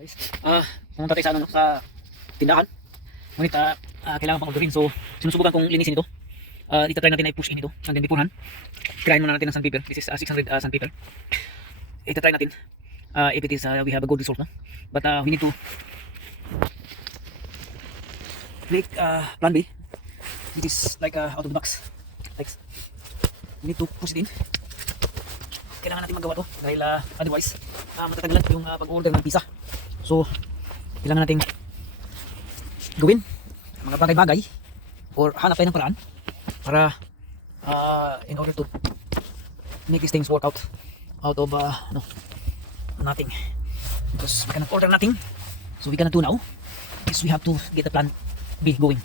Guys, pumunta tayo sa ano, sa tindahan. Ngunit kailangan pang orderin. So, sinusubukan kong linisin ito. Itatry natin na i-push in ito. And then beforehand, tirahin muna natin ng sandpaper. This is 600 sandpaper. Itatry natin if it is we have a good result. No? But we need to make plan B. It is like out of the box. Like, we need to push it in. Kailangan natin magawa to dahil otherwise matatagalan yung pag-order ng pizza. So, kailangan nating gawin mga bagay-bagay or hanap tayo ng paraan para in order to make these things work out of nothing, because we cannot order nothing. So we cannot do now is we have to get the plan B going.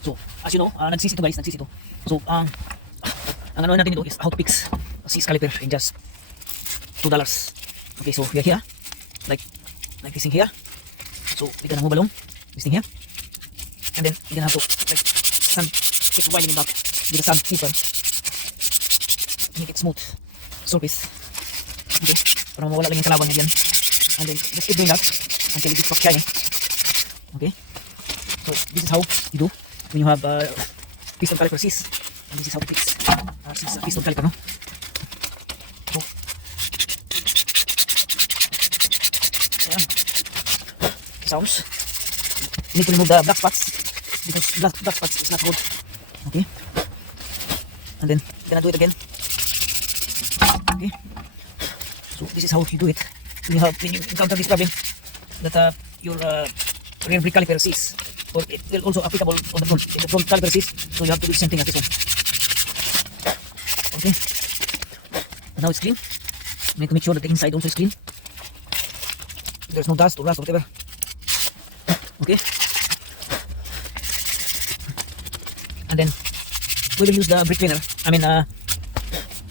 So as you know, nagsisi ito guys, nagsisi ito. So ang ano natin ito is how to fix a C caliper in just $2. Okay, so we are here like this thing here. So we're gonna move along this thing here, and then we're gonna have to like keep winding it back with the sandpaper, make it smooth surface. Okay, para mawala lang yung kalawang niya dyan. And then just keep doing that until it gets shiny. Okay, so this is how you do when you have piston caliper Cs, and this is how to fix piston caliper, no? So, ayan. Sounds. You need to remove the black spots because black spots is not good. Okay, and then you're gonna do it again. Okay, so this is how you do it when you encounter this problem that your rear brake caliper sees, or it will also applicable on the front. If the front caliper sees, so you have to do the same thing as this one. Okay, now it's clean. You need to make sure that the inside also is clean. There's no dust or rust or whatever. Okay, and then we will use the brake cleaner,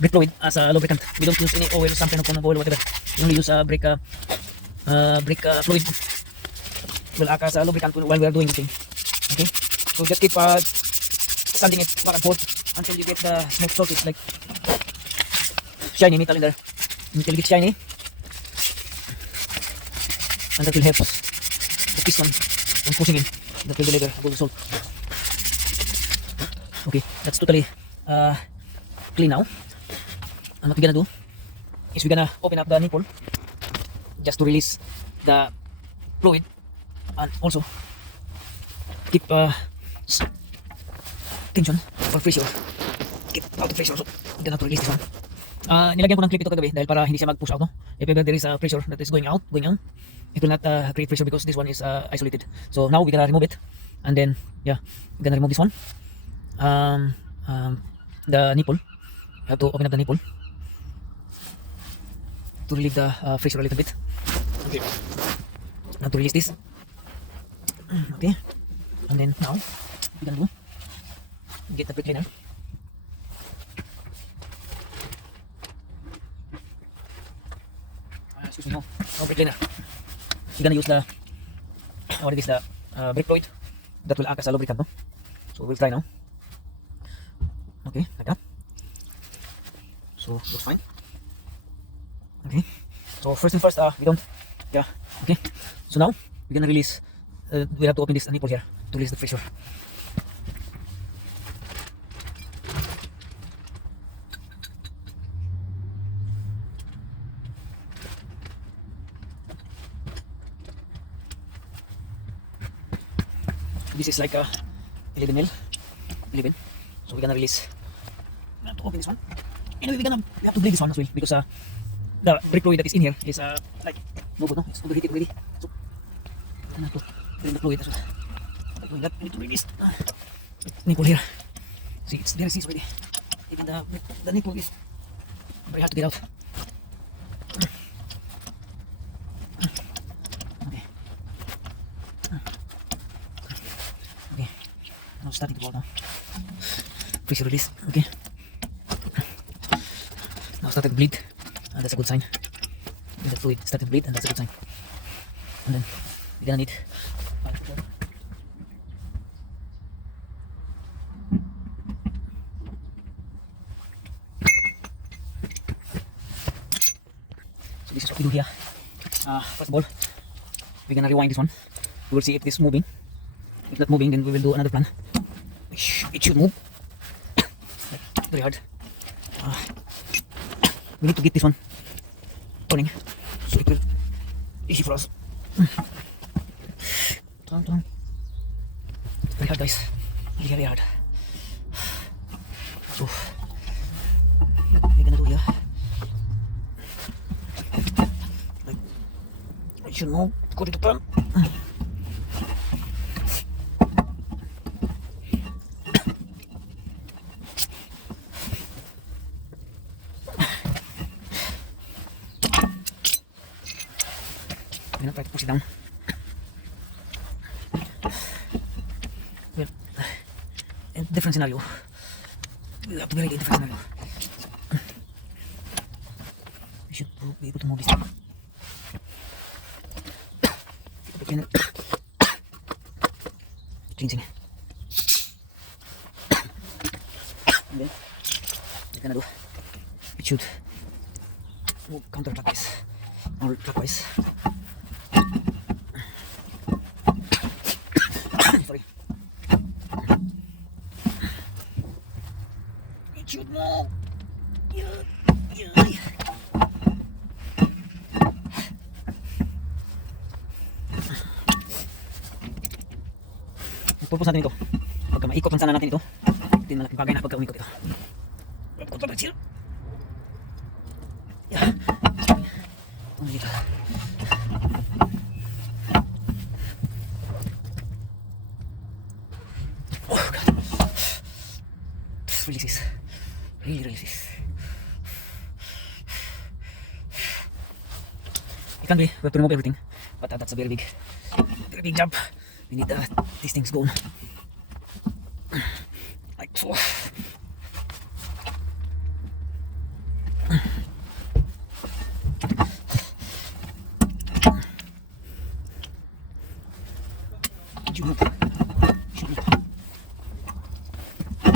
brake fluid as a lubricant. We don't use any oil, some kind of oil, whatever. We only use brake fluid. Will act as a lubricant while we are doing this thing. Okay, so just keep sanding it back and forth until you get the smooth surface, like shiny metal in there, until it gets shiny, and that will help the piston when pushing in. That will deliver a good result. Okay, that's totally clean now. And what we're gonna do is we're gonna open up the nipple just to release the fluid, and also keep tension or pressure, keep out the pressure. So we're gonna have to release this one. Nilagyan ko ng clip ito kagabi dahil para hindi siya mag-push out, no? If ever there is a pressure that is going on, it will not create pressure because this one is isolated. So now we're gonna remove it, and then yeah, we're gonna remove this one. The nipple, you have to open up the nipple to relieve the pressure a little bit. Okay, now to release this. Okay, and then now we're gonna do get the brake cleaner. Excuse me, no brake cleaner. We're gonna use the what it is, the brake fluid that will act as a lubricant, no? So we'll try now. Okay, like that. So looks fine. Okay, so first thing first, we don't, yeah, okay. So now we're gonna release. We have to open this nipple here to release the pressure. This is like a 11 mil, 11. So we're gonna release. We have to open this one. Anyway, we have to bleed this one as well because the brake fluid that is in here is like no good, no? It's overheated already. So we're gonna have to drain the fluid as well. By doing that, we need to release nipple here. See, it's there, it's already. Even the nipple is very hard to get out. Okay. Okay. Now starting to go now. Pressure release. Okay. Now started to bleed, and that's a good sign. The fluid started to bleed, and that's a good sign. And then we're gonna need so this is what we do here. First of all, we're gonna rewind this one. We will see if this is moving. If not moving, then we will do another plan. It should move. Very hard. We need to get this one turning, so it will easy for us. Very hard, guys. Very hard. So we're gonna do here. Like it should move according to plan. I'm gonna try to push it down. Well, a different scenario. We have to be ready in a different scenario. We should be able to move this thing. Again, cleansing. And then, we're gonna do. It should move counterclockwise or clockwise. Sorry. It should move. Ang purpose natin ito, pagka maikot lang sana natin ito, hindi na natin bagay na pagka umikot ito. Control the chill. Yeah. Ano dito? Oh God. Release this. Really release this. It can be, we have to remove everything, but that's a very big job. We need these things gone. Like so. It should move.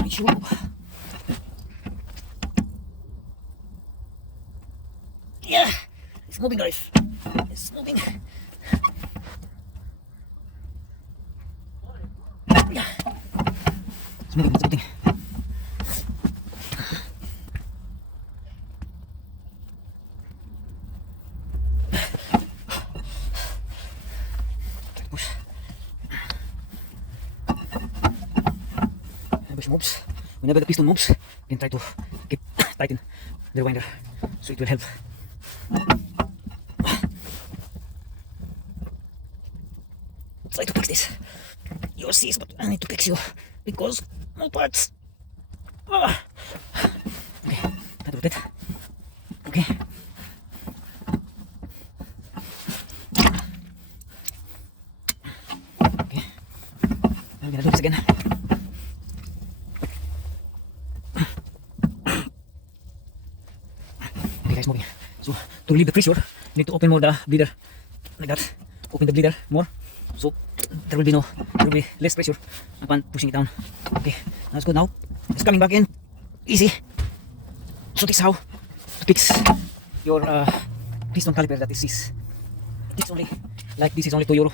It should move. Yeah, it's moving, guys. It's moving. Yeah, it's moving. It's moving. Push. Push moves. Whenever the piston moves, you can try to keep tighten the rewinder, so it will help. Try to fix this. You'll see, but I need to fix you because no parts. Okay, that was it. Okay. Okay. I'm gonna do this again. Okay, guys, moving. So to relieve the pressure, you need to open more the bleeder, like that. Open the bleeder more. So there will be less pressure upon pushing it down. Okay, that's good now. It's coming back in. Easy. So this is how to fix your piston caliper that is it's only like this is only €2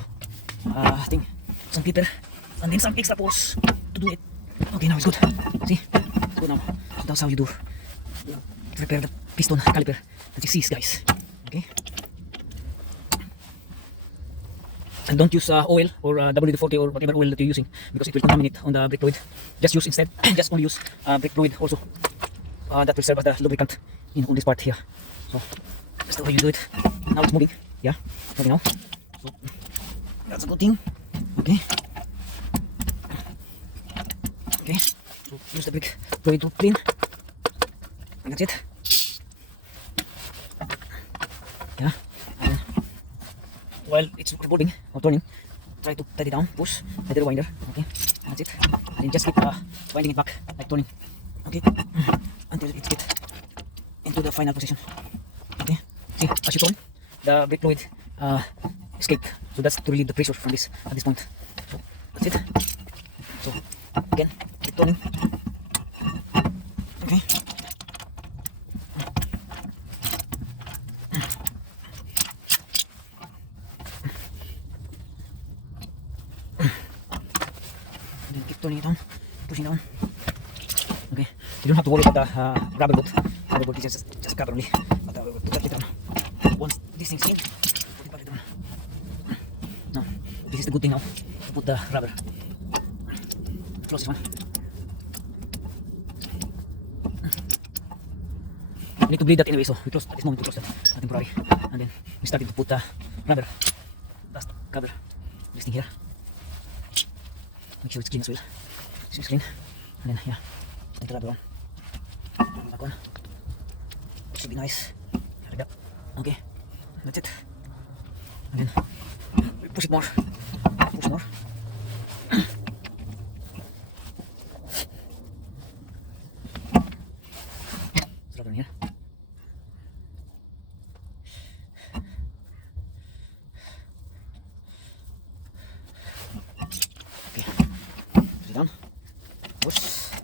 thing. Some clipper and then some extra force to do it. Okay, now it's good. See? It's good now. So that's how you do repair the piston caliper that is guys. Okay. And don't use oil or WD-40 or whatever oil that you're using because it will contaminate on the brake fluid. Just use instead, just only use brake fluid also. That will serve as the lubricant in on this part here. So that's the way you do it. Now it's moving. Yeah, moving now. So that's a good thing. Okay. Okay. So use the brake fluid to clean. And that's it. Yeah. While it's revolving or turning, try to tighten it down, push, let the rewinder. Okay, that's it. And just keep winding it back, like turning. Okay, until it gets into the final position. Okay, see, as you turn, the brake fluid escape. So that's to relieve the pressure from this at this point. So that's it. So again, keep turning. Okay. turning it down, pushing down. Okay, you don't have to worry about the rubber boot. Rubber boot is just cover only. But we'll put that later on. Once this thing's in, put it back later on. Now, this is the good thing now. To put the rubber. Close this one. We need to bleed that anyway, so we close at this moment. We close that temporary, and then we started to put the rubber dust cover. This thing here. Make sure it's clean as well. So it's clean, and then yeah, take the rubber on. Back on. It should be nice. Like that. Okay, that's it. And then we push it more. Push more. It's rubber in here. Down. Push.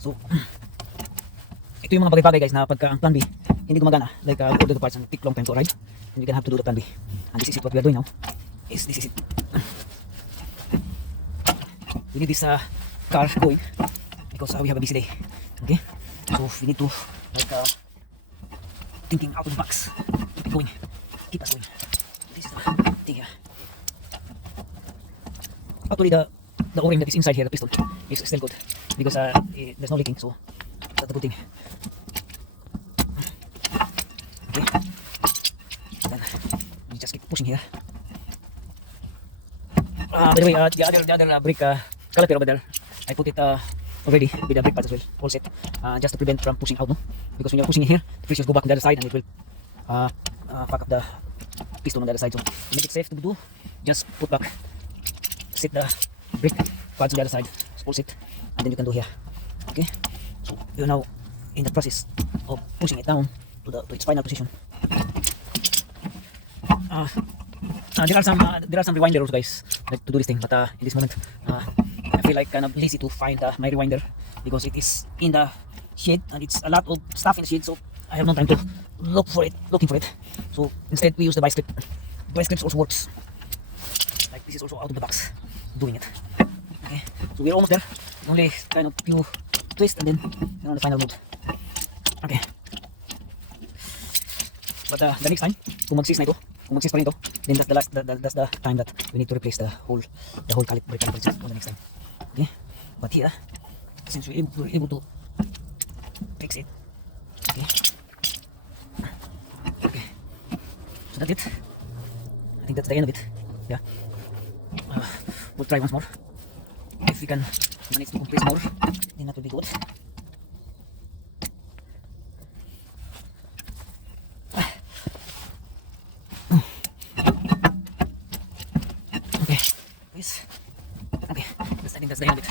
So, ito yung mga bagay-bagay guys na pagka ang plan B hindi gumagana, like order the parts and take long time to arrive, then you can have to do the plan B. And this is it, what we are doing now. This is it. We need this car going because we have a busy day. Okay? So, we need to like thinking out of the box. Keep it going. Keep us going. This is the thing here. Actually, the O-ring that is inside here, the piston, is still good because there's no leaking, so that's a good thing. Okay. Then we just keep pushing here. By the way, the other brake caliper over there, I put it already with the brake pads as well, all set, just to prevent from pushing out, no? Because when you're pushing it here, the pressures go back on the other side and it will fuck up the piston on the other side. So to make it safe to do, just put back, set the brake pads on the other side, all set, and then you can do here. Okay, so you're now in the process of pushing it down to its final position. There are some rewinder rules, guys, like to do this thing, but in this moment I feel like kind of lazy to find my rewinder because it is in the shed and it's a lot of stuff in the shed, so I have no time to looking for it. So instead we use the vice grip. Vice grips also works. Like this is also out of the box doing it. Okay, so we're almost there. Only kind of few twist and then we're on the final mode. Okay. But the next time, kung mag-6 na ito, kung mag-6 pa rin ito, then that's the time that we need to replace the whole brake caliper on the next time. Okay, but here, since we're able to fix it, okay, so that's it. I think that's the end of it. Yeah, we'll try once more. If we can manage to compress more, then that will be good. Okay, I think that's the end of it.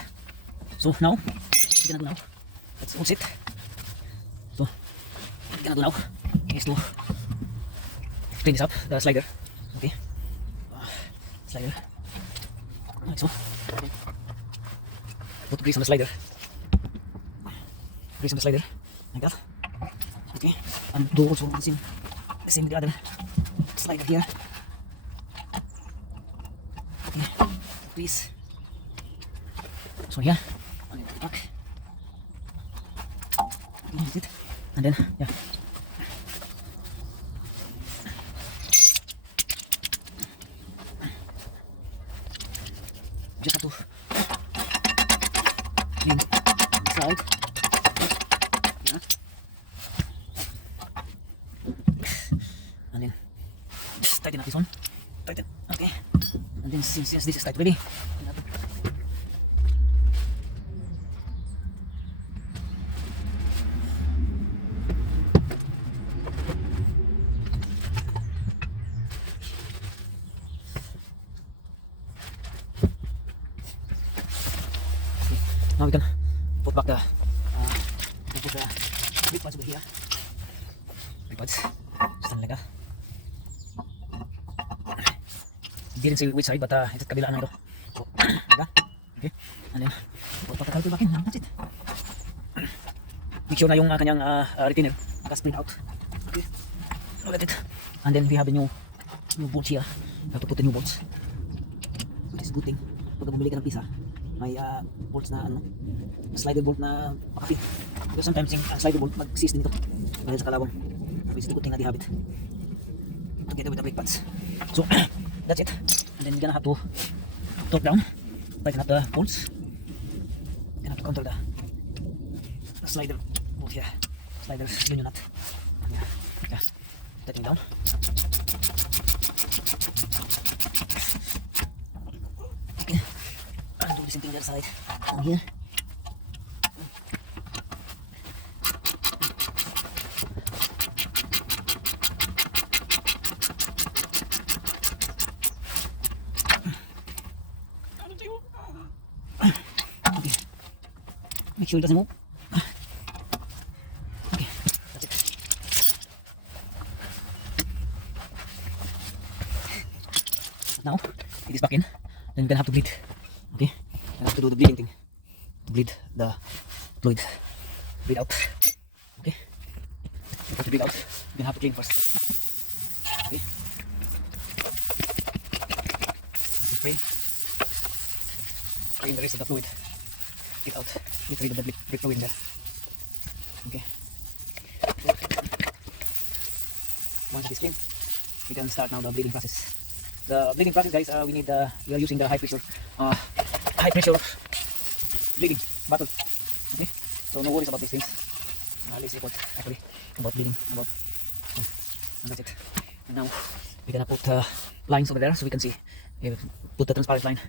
So now, what we're gonna do now, let's hold it. So, what we're gonna do now is to clean this up, the slider. Okay, slider, like so. Okay. Put grease on the slider. Grease on the slider, like that. Okay, and do also the same with the other slider here. Okay, grease. So yeah, I'll get it back. That's it. And then, yeah. Just have to clean the side. Yeah. And then just tighten up this one. Tighten. Okay. And then since this is tight already, now we can put back the brake pads over here. Brake pads, stand like that. Didn't say which side, but it's kabila na ito. So, like that. Okay, and then put back the caliper back in. That's it. Make sure na yung kanyang retainer gas spring out. Okay, look at it. And then we have the new bolts here. You have to put the new bolts. Which is a good thing. Pag bumili ka ng pisa, may bolts na ano, slider bolt na makapit. Because sometimes yung slider bolt mag-seize din ito dahil sa kalawang. So it's a good thing that they have it together with the brake pads. So that's it. And then you're gonna have to torque down, tighten up the bolts. You're gonna have to control the slider bolt here, slider union nut. Yeah, tighten down. Okay, and do the same thing the other side. Down here. Okay. Make sure it doesn't move. Okay, that's it. Now, it is back in. Then we're gonna have to bleed. Okay? I have to do the bleeding thing. To bleed the fluid. Bleed out. Okay? Before to bleed out, we're gonna have to clean first. Okay? This is spray. Drain the rest of the fluid. Get out. Get rid of the brake fluid in there. Okay. Once it is clean, we can start now the bleeding process. The bleeding process, guys, we are using the high pressure bleeding bottle. Okay, so no worries about these things. Let's report actually about bleeding and that's it. And now we're gonna put lines over there so we can see. Put the transparent line.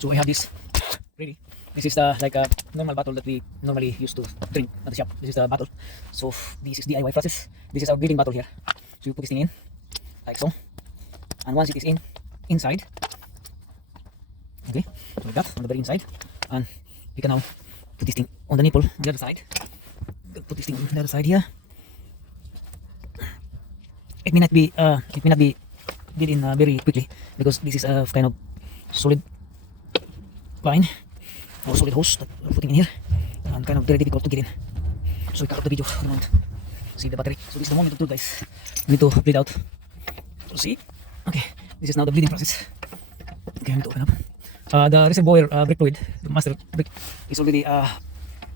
So we have this ready. This is the like a normal bottle that we normally use to drink at the shop. This is the bottle. So this is DIY process. This is our bleeding bottle here. So you put this thing in like so. And once it is inside, okay, so like that on the very inside, and we can now put this thing on the nipple on the other side. Put this thing on the other side here. It may not be did in very quickly because this is a kind of solid line or solid hose that we're putting in here, and kind of very difficult to get in. So we cut off the video at the moment. See the battery. So this is the moment of truth, guys. We need to bleed out. So see. Okay, this is now the bleeding process. Okay, I need to open up. The reservoir brake fluid, the master brake, is already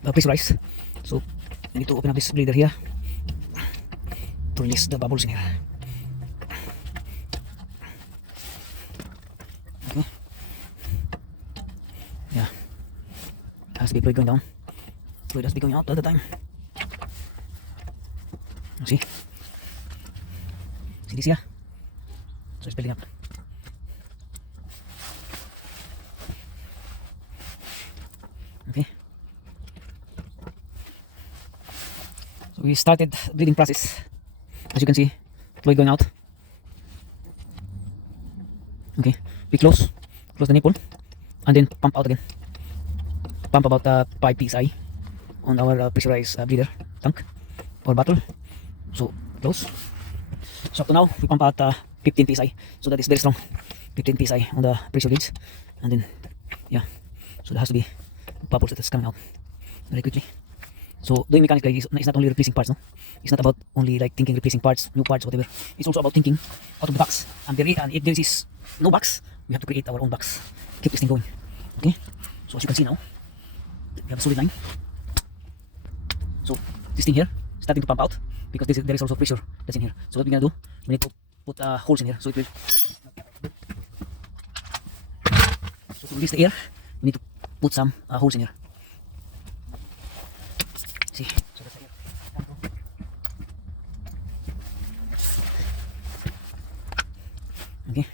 pressurized. So I need to open up this bleeder here to release the bubbles in here. Okay. Yeah. Has to be fluid going down. Fluid has to be going out all the time. See? See this here? So it's building up. Okay. So we started bleeding process. As you can see, fluid going out. Okay. We close the nipple, and then pump out again. Pump about 5 psi on our pressurized bleeder tank or bottle. So close. So up to now we pump out 15 psi, so that is very strong. 15 psi on the pressure gauge, and then yeah, so there has to be bubbles that is coming out very quickly. So doing mechanics, guys, is not only replacing parts, no? It's not about only like thinking replacing parts, new parts, whatever. It's also about thinking out of the box. And if there is no box, we have to create our own box. Keep this thing going. Okay. So as you can see now, we have a solid line. So this thing here starting to pump out because there is also pressure that's in here. So what we're gonna do, we need to put holes in here so it will. So to release the air, we need to put some holes in here. See, so that's the air. Okay.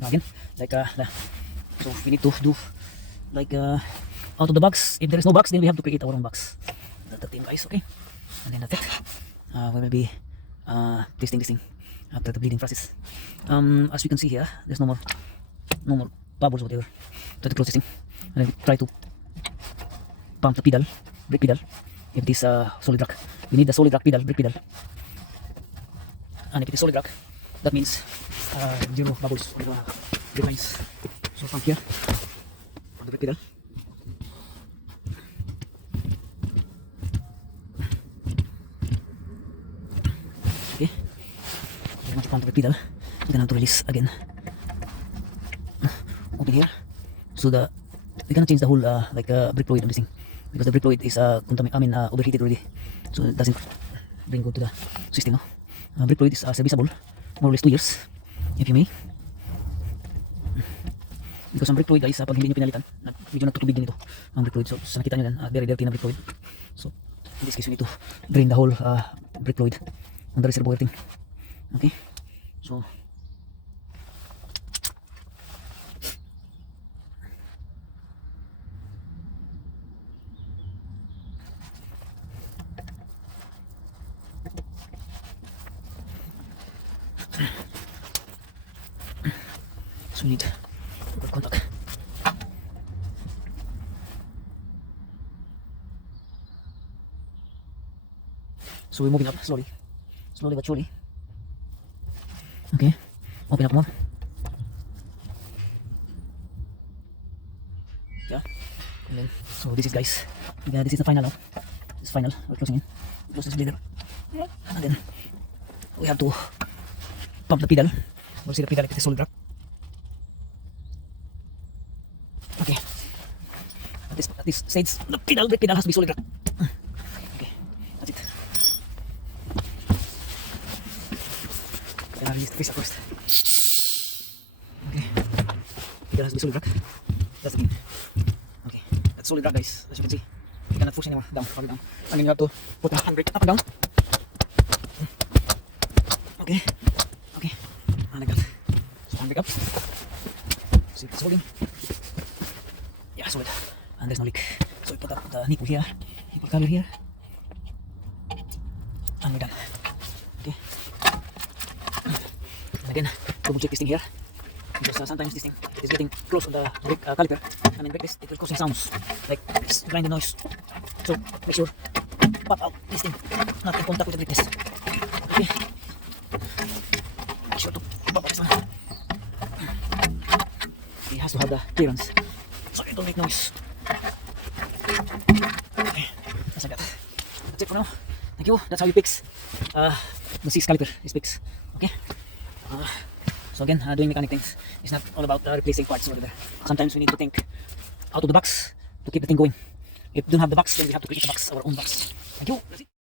Now again, like so we need to do like out of the box. If there is no box, then we have to create our own box. That's the thing, guys. Okay, and then that's it. We will be testing this thing after the bleeding process. As you can see here, there's no more bubbles or whatever. Try to close this thing, and then try to pump the pedal, brake pedal. If it is solid rock, we need the solid rock pedal, brake pedal. And if it is solid rock, that means zero bubbles or brake lines. So pump here on the brake pedal. pump the pedal. So then I have to release again. Open here. So we cannot change the whole brake fluid of this thing because the brake fluid is overheated already. So it doesn't bring good to the system. No? Brake fluid is serviceable more or less 2 years if you may. Because ang brake fluid guys, pag hindi nyo pinalitan, medyo nagtutubig din ito ang brake fluid. So sa nakita nyo yan, very dirty na brake fluid. So in this case you need to drain the whole brake fluid on the reservoir thing. Okay, so we need good contact. So we're moving up slowly but surely. Okay, open up more. Yeah, and then so this is guys. Yeah, this is the final now. This is final. We're closing in. Close this bleeder. And then we have to pump the pedal. We'll see the pedal if it is solid rock. Okay. At this stage, the brake pedal has to be solid rock. Okay, that's it. Then I'll release the piston first. Okay. Pedal has to be solid rock. That's the thing. Okay, that's solid rock guys, as you can see. You cannot push anymore down, further down. And then you have to put the handbrake up and down. Okay. Okay. And like that. So handbrake up. See if it's holding. Yeah, solid. And there's no leak. So we put up the nipple here, nipple cover here, and we're done. Okay. And again, double check this thing here because sometimes this thing is getting close to the brake caliper. I mean, brake disc, it will causing sounds like this grinding noise. So make sure pop out this thing, not in contact with the brake disc. Okay. Make sure to pop out this one. It has to have the clearance. So it don't make noise. Okay, just like that. That's it for now. Thank you. That's how you fix the 6 caliper is fixed. Okay. So again, doing mechanic things is not all about replacing parts over there. Sometimes we need to think out of the box to keep the thing going. If we don't have the box, then we have to create the box, our own box. Thank you. That's it.